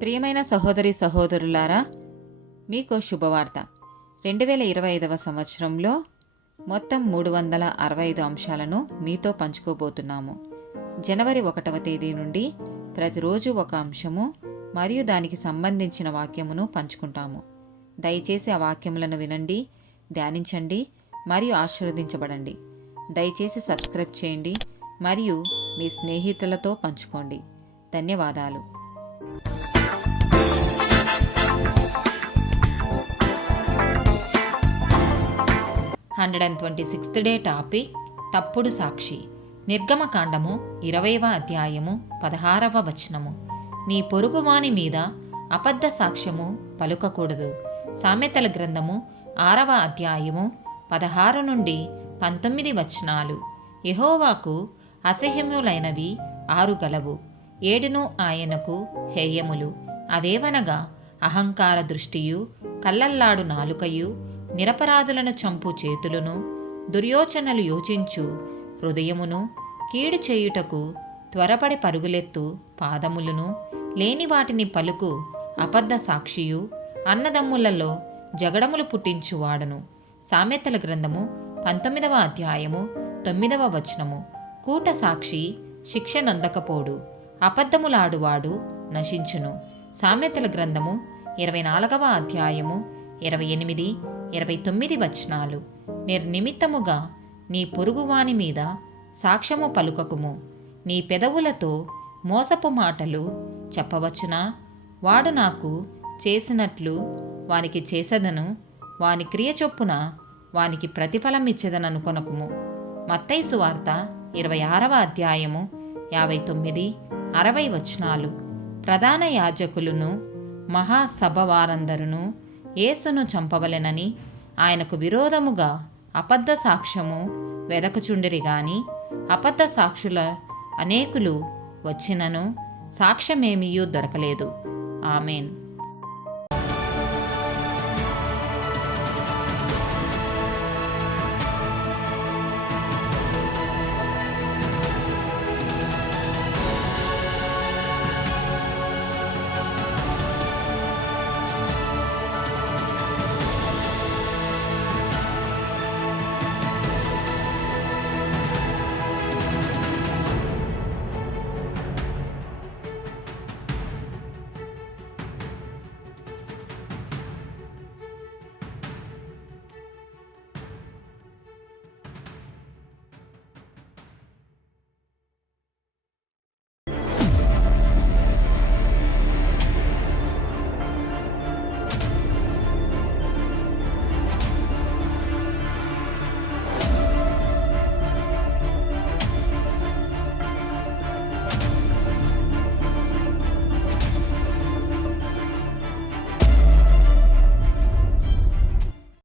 ప్రియమైన సహోదరి సహోదరులారా, మీకో శుభవార్త. 2025 సంవత్సరంలో మొత్తం 365 అంశాలను మీతో పంచుకోబోతున్నాము. జనవరి 1వ తేదీ నుండి ప్రతిరోజు ఒక అంశము మరియు దానికి సంబంధించిన వాక్యమును పంచుకుంటాము. దయచేసి ఆ వాక్యములను వినండి, ధ్యానించండి మరియు ఆశీర్వదించబడండి. దయచేసి సబ్స్క్రైబ్ చేయండి మరియు మీ స్నేహితులతో పంచుకోండి. ధన్యవాదాలు. 126th డే టాపిక్ తప్పుడు సాక్షి. నిర్గమకాండము 20వ అధ్యాయము 16వ వచనము. నీ పొరుగువాని మీద అబద్ధ సాక్ష్యము పలుకకూడదు. సామెతల గ్రంథము 6వ అధ్యాయము 16 నుండి 19 వచనాలు. యెహోవాకు అసహ్యములైనవి 6 గలవు, 7 ఆయనకు హేయములు. అవేవనగా అహంకార దృష్టియు, కళ్ళల్లాడు నాలుకయు, నిరపరాధులను చంపు చేతులను, దుర్యోచనలు యోచించు హృదయమును, కీడు చేయుటకు త్వరపడి పరుగులెత్తు పాదములను, లేని వాటిని పలుకు అబద్ధ సాక్షియు, అన్నదమ్ములలో జగడములు పుట్టించువాడను. సామెతల గ్రంథము 19వ అధ్యాయము 9వ వచనము. కూట సాక్షి శిక్ష నొందకపోడు, అబద్ధములాడువాడు నశించును. సామెతల గ్రంథము 24వ అధ్యాయము 28, 29 వచనాలు. నిర్నిమిత్తముగా నీ పొరుగువాని మీద సాక్ష్యము పలుకకుము. నీ పెదవులతో మోసపు మాటలు చెప్పవచ్చునా? వాడు నాకు చేసినట్లు వానికి చేసెదను, వాని క్రియ చొప్పున వానికి ప్రతిఫలమిచ్చెదననుకొనకుము. మత్తయి సువార్త 26వ అధ్యాయము 59, 60 వచనాలు. ప్రధాన యాజకులను మహాసభ వారందరూ యేసును చంపవలెనని ఆయనకు విరోధముగా అబద్ధ సాక్ష్యము వెదకుచుండిరి గాని అబద్ధ సాక్షుల అనేకులు వచ్చినను సాక్ష్యమేమీయూ దొరకలేదు. ఆమేన్.